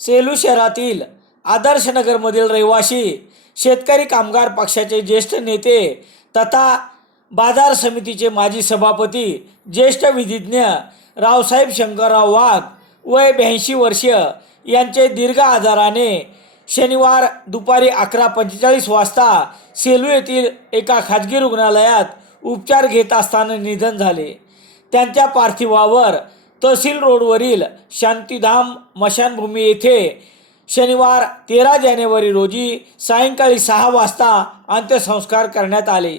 सेलू शहरातील आदर्शनगरमधील रहिवासी शेतकरी कामगार पक्षाचे ज्येष्ठ नेते तथा बाजार समितीचे माजी सभापती ज्येष्ठ विधिज्ञ रावसाहेब शंकरराव वाघ वय ब्याऐंशी वर्ष यांचे दीर्घ आजाराने शनिवार दुपारी अकरा पंचेचाळीस वाजता सेलू येथील एका खाजगी रुग्णालयात उपचार घेत असताना निधन झाले. त्यांच्या पार्थिवावर तहसील रोडवरील शांतीधाम मशानभूमी येथे शनिवार तेरा जानेवारी रोजी सायंकाळी सहा वाजता अंत्यसंस्कार करण्यात आले.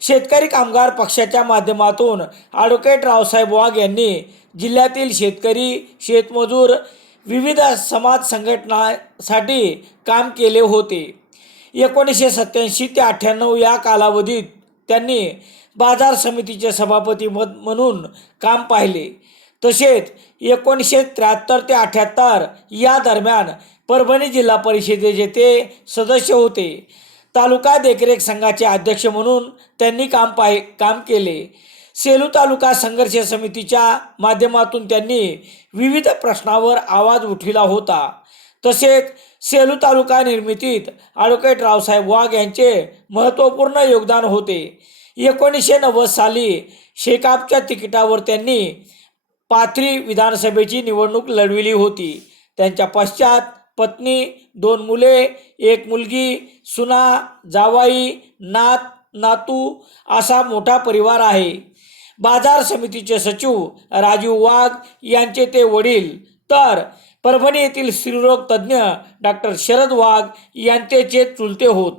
शेतकरी कामगार पक्षाच्या माध्यमातून ॲडव्होकेट रावसाहेब वाघ यांनी जिल्ह्यातील शेतकरी शेतमजूर विविध समाज संघटनासाठी काम केले होते. एकोणीसशे सत्याऐंशी ते अठ्ठ्याण्णव या कालावधीत त्यांनी बाजार समितीचे सभापती मद म्हणून काम पाहिले. तसेच एकोणीसशे त्र्याहत्तर ते अठ्ठ्याहत्तर या दरम्यान परभणी जिल्हा परिषदेचे ते सदस्य होते तालुका देखरेख संघाचे अध्यक्ष म्हणून त्यांनी काम पाहि काम केले. सेलू तालुका संघर्ष समितीच्या माध्यमातून त्यांनी विविध प्रश्नावर आवाज उठविला होता. तसेच सेलू तालुका निर्मितीत ॲडव्होकेट रावसाहेब वाघ यांचे महत्त्वपूर्ण योगदान होते. एकोणीसशे नव्वद साली शेकापच्या तिकिटावर त्यांनी पाथरी विधानसभेची निवडणूक लढविली होती. त्यांच्या पश्चात पत्नी दोन मुले एक मुलगी सुना जावाई नात नातू असा मोठा परिवार आहे. बाजार समितीचे सचिव राजीव वाघ यांचे ते वडील. तर परभणी येथील स्त्रीरोग तज्ज्ञ डॉक्टर शरद वाघ यांचे चुलते होत.